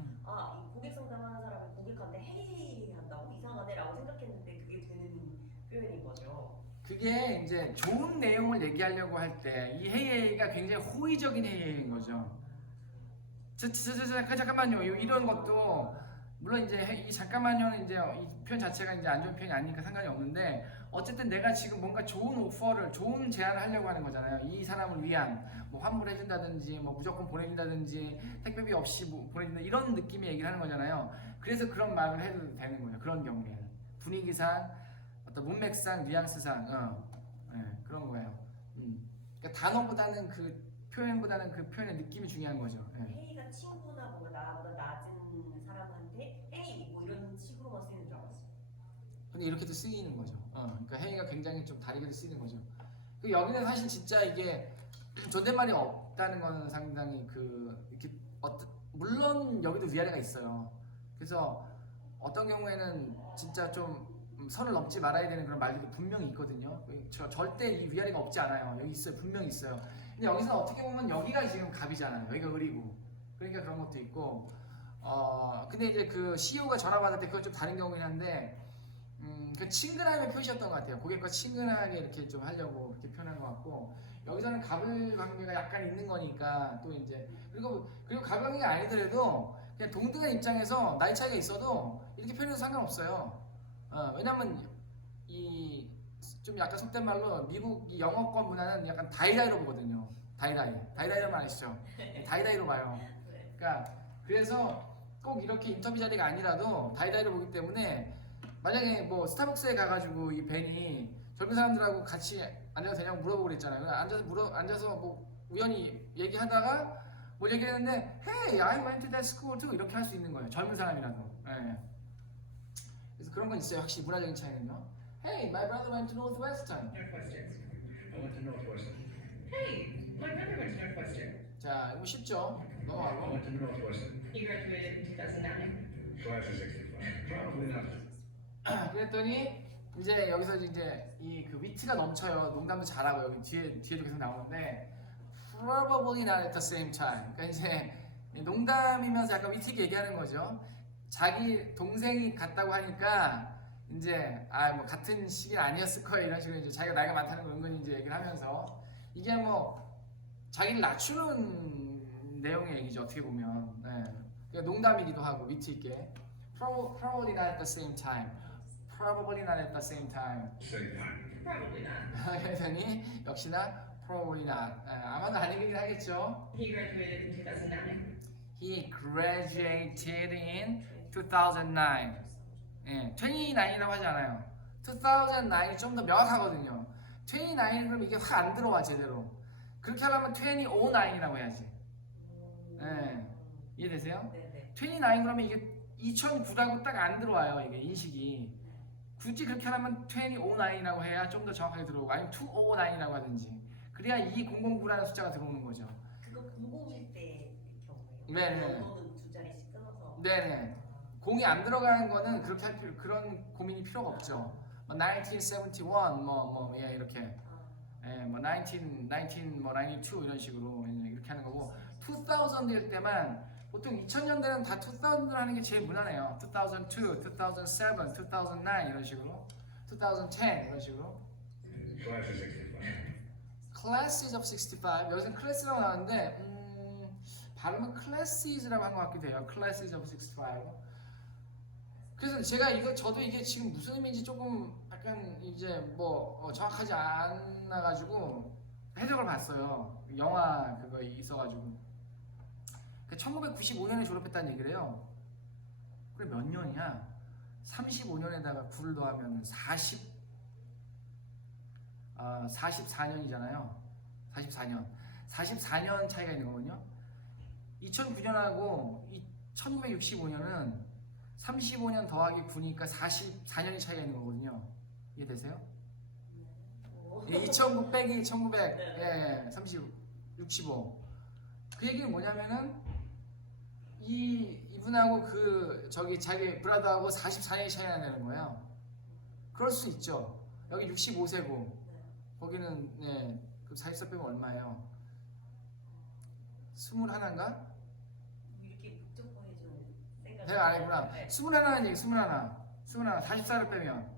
이 고객 상담하는 사람이 고객한테 헤이 한다고 이상하네라고 생각했는데 그게 되는 표현인 거죠. 그게 이제 좋은 내용을 얘기하려고 할 때 이 헤이헤이가 굉장히 호의적인 헤이헤이인 거죠. 잠깐만요. 이런 것도 물론 이제 이 잠깐만요는 이제 이 표현 자체가 이제 안 좋은 표현이 아니니까 상관이 없는데 어쨌든 내가 지금 뭔가 좋은 오퍼를 좋은 제안을 하려고 하는 거잖아요. 이 사람을 위한 뭐 환불해준다든지 뭐 무조건 보내준다든지 택배비 없이 뭐 보내준다 이런 느낌의 얘기를 하는 거잖아요. 그래서 그런 말을 해도 되는 거예요. 그런 경우에는 분위기상 어떤 문맥상 뉘앙스상 그런 거예요. 그러니까 단어보다는 그 표현보다는 그 표현의 느낌이 중요한 거죠. 헤이가 친구나 뭔가 나보다 낮은 사람한테 헤이 뭐 이런 식으로만 쓰이는 줄 알았어요. 근데 이렇게도 쓰이는 거죠. 그러니까 헤이가 굉장히 좀 다르게도 쓰이는 거죠. 그 여기는 사실 진짜 이게 존댓말이 없다는 거는 상당히 이렇게 물론 여기도 위아래가 있어요. 그래서 어떤 경우에는 진짜 좀 선을 넘지 말아야 되는 그런 말들이 분명히 있거든요. 절대 이 위아래가 없지 않아요. 여기 있어요. 분명히 있어요. 근데 여기서 어떻게 보면 여기가 지금 갑이잖아요. 여기가 을이고. 그러니까 그런 것도 있고. 근데 이제 그 CEO가 전화 받을 때 그건 좀 다른 경우긴 한데, 그 친근함의 표시였던 것 같아요. 고객과 친근하게 이렇게 좀 하려고 이렇게 표현한 것 같고, 여기서는 갑을 관계가 약간 있는 거니까 또 이제 그리고 갑을 관계가 아니더라도 그냥 동등한 입장에서 나이 차이가 있어도 이렇게 표현해도 상관없어요. 왜냐면 이 좀 약간 속된 말로 미국 이 영어권 문화는 약간 다이다이로 보거든요. 다이다이라는 말 아시죠? 다이다이로 봐요. 그러니까 그래서 꼭 이렇게 인터뷰 자리가 아니라도 다이다이로 보기 때문에 만약에 뭐 스타벅스에 가가지고 이 벤이 젊은 사람들하고 같이 앉아도 되냐고 물어보고 그랬잖아요. 앉아서 뭐 우연히 얘기하다가 뭐 얘기했는데 Hey, I went to that school too 이렇게 할 수 있는 거예요. 젊은 사람이라도. 그래서 그런 건 있어요. 확실히 문화적인 차이는요. Hey, my brother went to Northwestern. Northwestern. I went to Northwestern. Hey, my brother went to Northwestern. 자, 이거 쉽죠? I 넘어가고. went to Northwestern. He graduated in 2009. Class of 65. Probably not. 그랬더니 이제 여기서 이제 이 그 위트가 넘쳐요. 농담도 잘하고 여기 뒤에도 계속 나오는데 probably not at the same time. 그러니까 이제 농담이면서 약간 위트 있게 얘기하는 거죠. 자기 동생이 같다고 하니까 이제 뭐 같은 시기 아니었을 거예요 이런 식으로 이제 자기가 나이가 많다는 걸 은근히 이제 얘기를 하면서 이게 뭐 자기를 낮추는 내용의 얘기죠 어떻게 보면. 네. 그러니까 농담이기도 하고 위트 있게 probably not at the same time. Probably not at the same time. Same time. Probably not. 그랬더니 역시나 probably not. 아마도 아니긴 하겠죠. He graduated in 2009. He graduated in 2009. 예, 29이라고 하지 않아요. 2009이 좀 더 명확하거든요. 29 그럼 이게 확 안 들어와 제대로. 그렇게 하려면 2009이라고 해야지. 예, 이해되세요? 네네. 29 그러면 이게 2009라고 딱 안 들어와요. 이게 인식이. 굳이 그렇게 하려면 2009이라고 해야 좀 더 정확하게 들어오고 아니면 2009이라고 하든지. 그래야 2009라는 숫자가 들어오는 거죠. 그거 공공일 때 경우에요. 네네. 너는 두 자리씩 끊어서. 네네. 공이 안 들어가는 거는 그렇게 할 필요 그런 고민이 필요가 없죠. 뭐 1971 예, 이렇게 뭐 92 이런 식으로 이렇게 하는 거고 2000일 때만 보통 2000년대는 다 2000을 하는 게 제일 무난해요. 2002, 2007, 2009 이런 식으로 2010 이런 식으로 Class of 65. Classes of 65 여기서 클래스라고 나왔는데 발음은 Classes라고 한 것 같기도 해요. Classes of 65 그래서 제가 저도 이게 지금 무슨 의미인지 조금 약간 이제 뭐 정확하지 않아가지고 해석을 봤어요. 영화 그거 있어가지고 1995년에 졸업했다는 얘기를 해요. 그래 몇 년이야? 35년에다가 9를 더하면 44년이잖아요. 44년 차이가 있는 거거든요. 2009년하고 1965년은 35년 더하기 9니까 44년이 차이가 있는 거거든요. 이해되세요? 2009 빼기 1900, 예, 65. 그 얘기는 뭐냐면은 이분하고 자기 브라더하고 44년이 차이가 나는 거예요. 그럴 수 있죠. 여기 65세고 거기는 네, 그 44 빼면 얼마예요? 21인가? 이렇게 복잡해지는 생각. 내가 안 했구나. 21는 얘기 21. 44를 빼면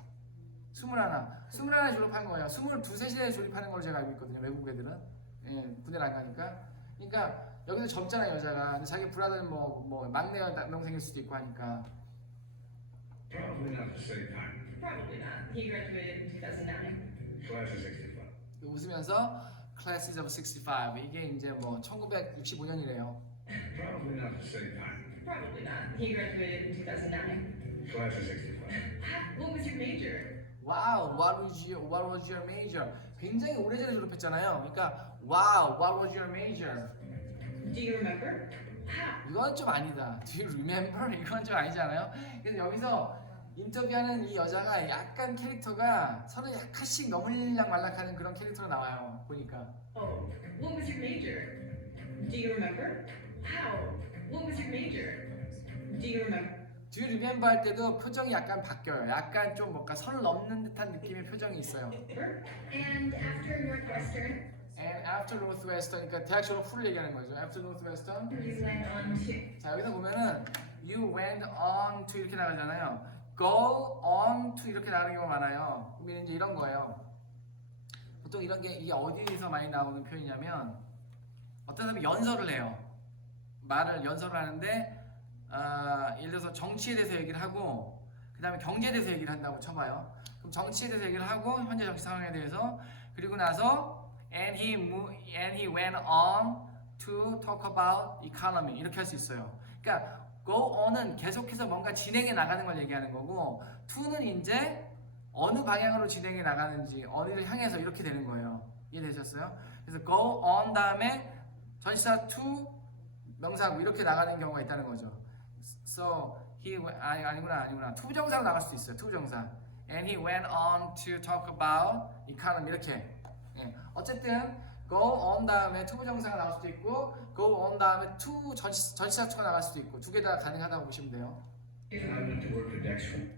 21 졸업한 거예요. 22, 3시대에 졸업하는 걸 제가 알고 있거든요. 외국 애들은. 예, 군대를 안 가니까. 그러니까 여기서 젊잖아요, 여자가. 근데 자기 브라더는 뭐 막내 동생일 수도 있고 하니까. Probably not the same time. Probably not. He graduated in 2009. Class of 65. 웃으면서 Classes of 65. 이게 이제 뭐 1965년이래요. Probably not the same time. Probably not. He graduated in 2009. Class of 65. What was your major? Wow, what was your major? 굉장히 오래전에 졸업했잖아요. 그러니까 wow, what was your major? Do you remember? How? 이건 좀 아니다. Do you remember? 이건 좀 아니잖아요. 그래서 여기서 인터뷰하는 이 여자가 약간 캐릭터가 서로 약간씩 너물락말락하는 그런 캐릭터로 나와요. 보니까. Oh, what was your major? Do you remember? How? What was your major? Do you remember? Do you remember 할 때도 표정이 약간 바뀌어요. 약간 좀 뭔가 선을 넘는 듯한 느낌의 표정이 있어요. And after Northwestern, And after Northwestern, 그러니까 대학 졸업 후를 얘기하는 거죠. After Northwestern. you went on to. 자 여기서 보면은 you went on to 이렇게 나가잖아요. Go on to 이렇게 나가는 경우가 많아요. 그러면 이제 이런 거예요. 보통 이게 어디서 많이 나오는 표현이냐면 어떤 사람이 연설을 해요. 연설을 하는데 예를 들어서 정치에 대해서 얘기를 하고 그 다음에 경제에 대해서 얘기를 한다고 쳐봐요. 그럼 정치에 대해서 얘기를 하고 현재 정치 상황에 대해서 그리고 나서 and he went on to talk about economy 이렇게 할 수 있어요. 그러니까 go on은 계속해서 뭔가 진행해 나가는 걸 얘기하는 거고 to는 이제 어느 방향으로 진행해 나가는지 어디를 향해서 이렇게 되는 거예요. 이해되셨어요? 그래서 go on 다음에 전치사 to 명사하고 이렇게 나가는 경우가 있다는 거죠. So he 아니구나. 투부정사로 나갈 수도 있어요. 투부정사. And he went on to talk about economy 이렇게. 예. 어쨌든 go on 다음에 투부정사가 나올 수도 있고 go on 다음에 to 전치사투가 나갈 수도 있고 두 개 다 가능하다고 보시면 돼요. I went to work the next one.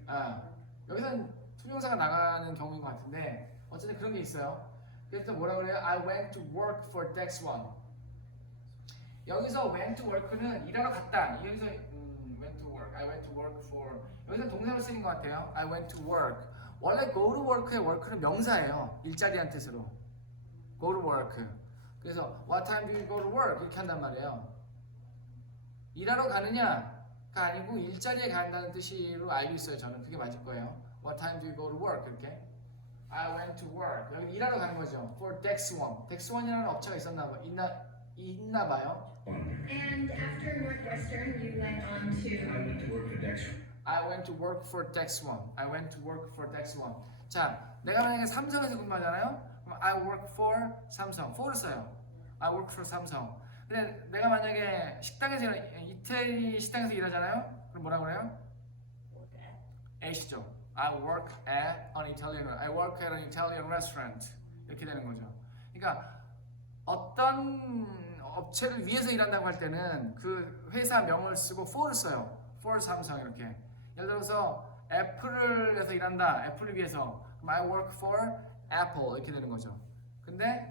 여기서는 투부정사가 나가는 경우인 것 같은데 어쨌든 그런 게 있어요. 그래서 뭐라 그래요? I went to work for next one. 여기서 went to work는 일하러 갔다. 여기서 went to work. I went to work for. 여기서 동사로 쓰인 것 같아요. I went to work. 원래 go to work의 work는 명사예요. 일자리란 뜻으로. go to work. 그래서 what time do you go to work? 이렇게 한단 말이에요. 일하러 가느냐가 아니고 일자리에 간다는 뜻으로 알고 있어요. 저는 그게 맞을 거예요. What time do you go to work? 이렇게. I went to work. 여기 일하러 가는 거죠. For Dex One. Dex One이라는 업체가 있나 봐요. And after Northwestern, you went on I went to work for next one. I went to work for Dex One. 자, 내가 만약에 삼성에서 근무하잖아요. 그럼 I work for 삼성. for를 써요. I work for 삼성. 근데 내가 만약에 식당에서 이태리 식당에서 일하잖아요. 그럼 뭐라고 그래요? A시죠. I work at an Italian restaurant. 이렇게 되는 거죠. 그러니까 어떤 업체를 위해서 일한다고 할 때는 그 회사 명을 쓰고 for를 써요. for 삼성 이렇게. 예를 들어서 애플을 해서 일한다. 애플을 위해서. 그럼 I work for Apple 이렇게 되는 거죠. 근데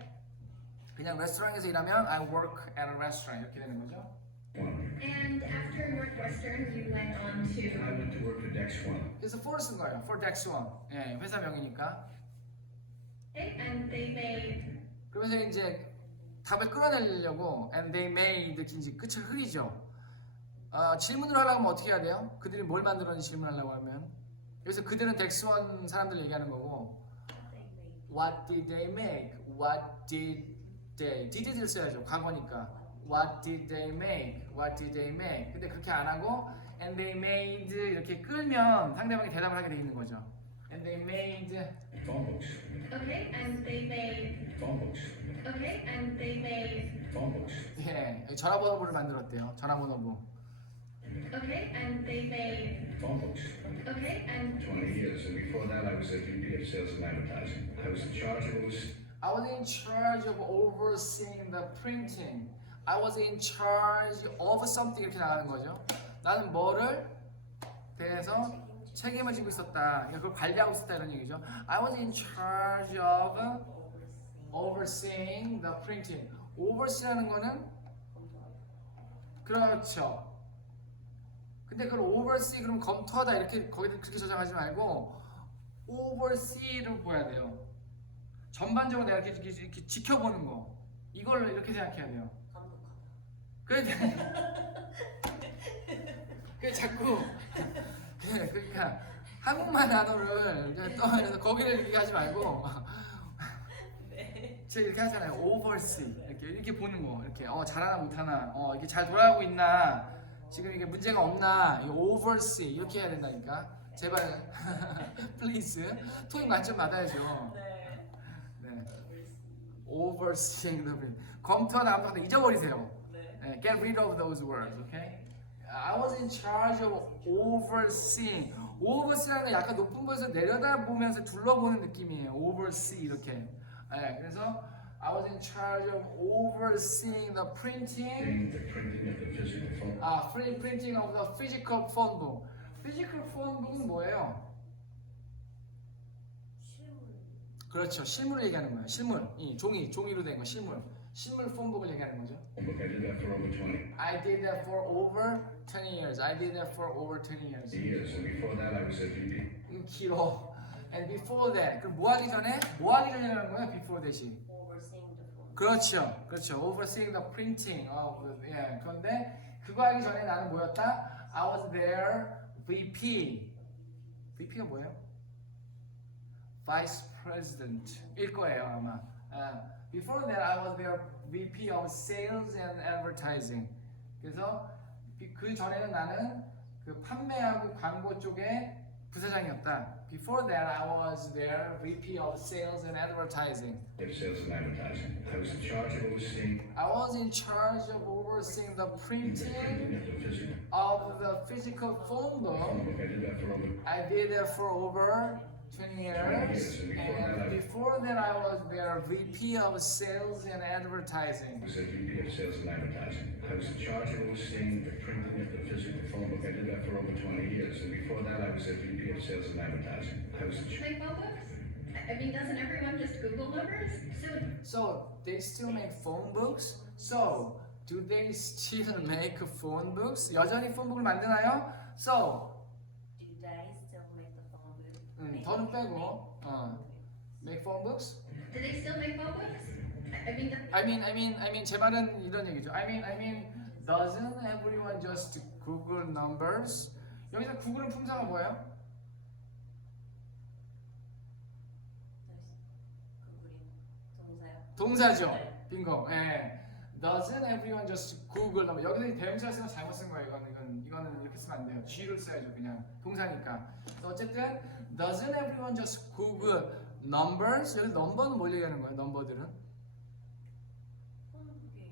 그냥 레스토랑에서 일하면 I work at a restaurant 이렇게 되는 거죠. And after Northwestern, you went on I went to work the next one. 그래서 for 쓴 거예요. for Dex One. 예, 회사 명이니까. and they made 그러면서 이제 답을 끌어내려고 and they made 이제 끝을 흐리죠. 질문을 하려고 하면 어떻게 해야 돼요? 그들이 뭘 만들었는지 질문하려고 하면 여기서 그들은 덱스원 사람들 얘기하는 거고 What did they make? What did they? did를 써야죠. 과거니까 What did they make? What did they make? 근데 그렇게 안 하고 and they made 이렇게 끌면 상대방이 대답을 하게 돼 있는 거죠. And they made Phone books. okay, and they made Phone books. okay, and they made Phone books. 예, 전화번호부를 만들었대요. 전화번호부. okay, and they made Phone books. okay, and 20 years, and before that I was a VP of Sales and Advertising. I was in charge of I was in charge of overseeing the printing. I was in charge of something 이렇게 나가는 거죠. 나는 뭐를 대해서 책임을 지고 있었다. 그러니까 그걸 관리하고 있었다 이런 얘기죠. I was in charge of overseeing the printing. oversee라는 거는 그렇죠. 근데 그걸 oversee 그럼 검토하다 이렇게 거기다 그렇게 저장하지 말고 oversee를 보야 돼요. 전반적으로 내가 이렇게 지켜보는 거 이걸 이렇게 생각해야 돼요. 그 자꾸 그러니까 한국말 단어를 떠서 거기를 얘기하지 말고 제가 이렇게 하잖아요. oversee 이렇게 보는 거 이렇게 잘하나 못하나 이게 잘 돌아가고 있나 지금 이게 문제가 없나 이거 oversee 이렇게 해야 된다니까 제발 please 토익 만점 받아야죠. 네. overseeing the 검토하다 감독하다 잊어버리세요. 네. Get rid of those words, okay? I was in charge of overseeing. oversee라는 건 약간 높은 곳에서 내려다보면서 둘러보는 느낌이에요. oversee 이렇게. 네, 그래서 I was in charge of overseeing the printing. the printing of the physical phone. printing of the physical phone book. physical phone book은 뭐예요? 그렇죠. 실물을 얘기하는 거예요. 실물. 이 종이로 된 거 실물. 실물 폰북을 얘기하는 거죠. I did that for over 20 years. I did that for over 20 years. Years, and before that I was a VP. 길어. And before that. 그럼 뭐 하기 전에? 뭐 하기 전이라는 거예요? Before that이. 그렇죠. overseeing the printing of the, 예. 그런데 그거 하기 전에 나는 뭐였다? I was their VP. VP가 뭐예요? Vice President일 거예요 아마. Before that, I was their VP of Sales and Advertising. 그래서 그 전에는 나는 그 판매하고 광고 쪽에 부사장이었다. Before that, I was their VP of Sales and Advertising. Sales and advertising. I was in charge of overseeing I was in charge of overseeing the printing the physical of the physical phone book. I did that for over I did that for over 20 years. And before that, I was their VP of Sales and Advertising. I was a VP of Sales and Advertising. I was in charge of overseeing the printing of the physical phone book. I did that for over 20 years. And before that, I was a VP of Sales and Advertising. I was in charge. Make phone books? I mean, doesn't everyone just Google numbers? So they still make phone books? So do they still make phone books? 여전히 폰북을 만드나요? So Do they still make the phone book? 더는 빼고 make phone books? Do they still make phone books? I mean 제 말은 이런 얘기죠. I mean doesn't everyone just Google numbers? 여기서 구글은 품사가 뭐예요? 구글이 동사요? 동사죠. 빙고. 예. Doesn't everyone just Google number? 여기서 대명사 쓰면 잘못 쓴 거예요. 이거는 이렇게 쓰면 안 돼요. G를 써야죠. 그냥 동사니까. 어쨌든 Doesn't everyone just Google numbers? 여기 넘버는 뭘 얘기하는 거예요? 넘버들은 폰북에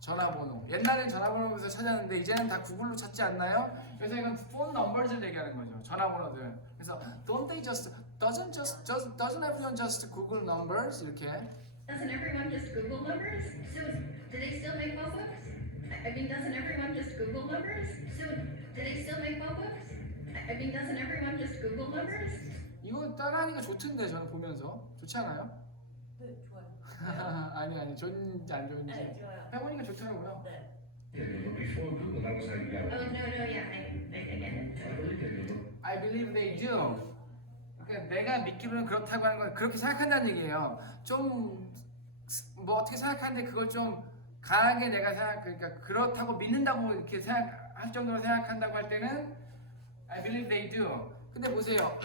전화번호. 옛날엔 전화번호에서 찾았는데 이제는 다 구글로 찾지 않나요? 그래서 이건 phone numbers를 얘기하는 거죠. 전화번호들. 그래서 doesn't everyone just Google numbers? 이렇게. Doesn't everyone just Google numbers? So, do they still make phone books? I mean, doesn't everyone just Google numbers? So, do they still make phone books? I mean, doesn't everyone just Google numbers? 이거 따라하니까 좋던데 저는 보면서 좋지 않아요? 네, 좋아요. 아니 좋은지 안 좋은지 네, 좋아요. 해보니까 좋더라고요. 네. Yeah, but before Google, that was how you got Oh, it. no, yeah, I get it. I really did. I believe they do. 그러니까 내가 믿기로는 그렇다고 하는 건 그렇게 생각한다는 얘기예요. 좀 뭐 어떻게 생각하는데 그걸 좀 강하게 내가 그러니까 그렇다고 믿는다고 이렇게 생각할 정도로 생각한다고 할 때는 I believe they do. 근데 보세요.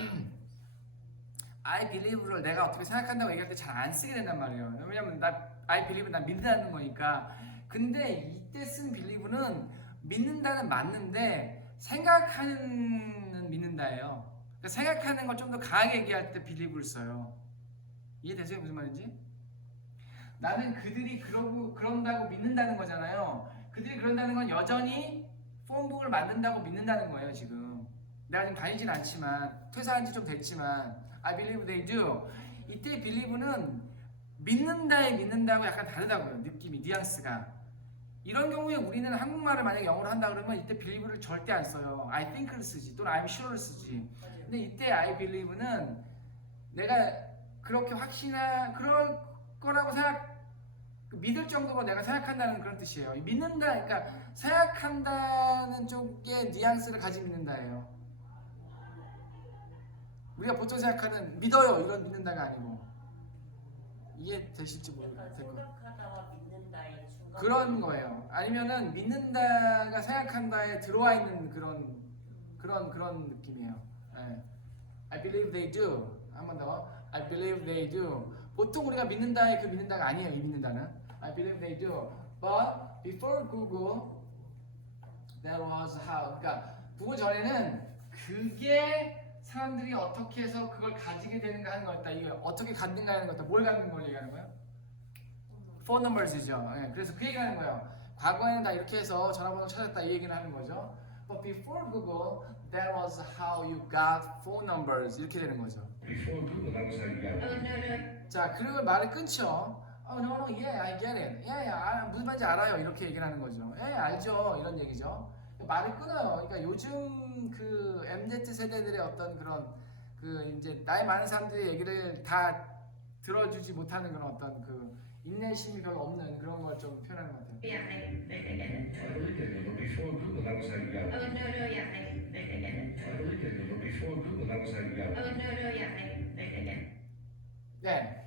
I believe를 내가 어떻게 생각한다고 얘기할 때 잘 안 쓰게 된단 말이에요. 왜냐면 I believe 난 믿는다는 거니까. 근데 이때 쓴 believe는 믿는다는 맞는데 생각하는 믿는다예요. 그러니까 생각하는 걸 좀 더 강하게 얘기할 때 believe를 써요. 이해되세요? 무슨 말인지? 나는 그들이 그런다고 믿는다는 거잖아요. 그들이 그런다는 건 여전히 폰북을 만든다고 믿는다는 거예요. 지금 내가 지금 다니진 않지만 퇴사한 지 좀 됐지만 I believe they do. 이때 believe는 믿는다에 믿는다고 약간 다르다고요. 느낌이, 뉘앙스가. 이런 경우에 우리는 한국말을 만약에 영어로 한다 그러면 이때 believe를 절대 안 써요. I think를 쓰지 또는 I'm sure를 쓰지. 근데 이때 I believe는 내가 그렇게 그럴 거라고 믿을 정도로 내가 생각한다는 그런 뜻이에요. 믿는다, 그러니까 생각한다는 쪽에 뉘앙스를 가진 믿는다예요. 우리가 보통 생각하는 믿어요 이런 믿는다가 아니고. 이해되실지 약간 모르겠어요. 생각하다와 믿는다의 중간. 그런 거예요. 아니면은 믿는다가 생각한다에 들어와 있는 그런 느낌이에요. 네. I believe they do. 한 번 더. I believe they do. 보통 우리가 믿는다의 그 믿는다가 아니에요. 이 믿는다는. I believe they do. But before Google, that was how. 그러니까 구글 전에는 그게 사람들이 어떻게 해서 그걸 가지게 되는가 하는 거였다. 이거 어떻게 갖는가 하는 거였다. 뭘 갖는 걸 얘기하는 거예요? phone numbers이죠. 네, 그래서 그 얘기하는 거예요. 과거에는 다 이렇게 해서 전화번호 찾았다 이 얘기를 하는 거죠. But before Google, that was how you got phone numbers 이렇게 되는 거죠. Before Google, that was how you got it. Oh, no. 자, 그리고 말을 끊죠. Oh no, yeah, I get it. 무슨 말인지 알아요. 이렇게 얘기를 하는 거죠. 알죠. 이런 얘기죠. 말을 끊어요. 그러니까 요즘 그 MZ 세대들의 어떤 그런 그 이제 나이 많은 사람들의 얘기를 다 들어주지 못하는 그런 어떤 그 인내심이 별로 없는 그런 걸 좀 표현하는 것 같아요. Yeah, I get it. I really did. But before Google, that was how you got it. Oh, no, yeah, I get it. I really did. But before Google, that was how you got it. Oh, no, yeah, I get it. 네.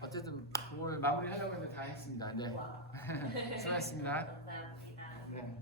어쨌든 오늘 마무리하려고 했는데 다 했습니다. 네. 와. 수고하셨습니다. 감사합니다. 네.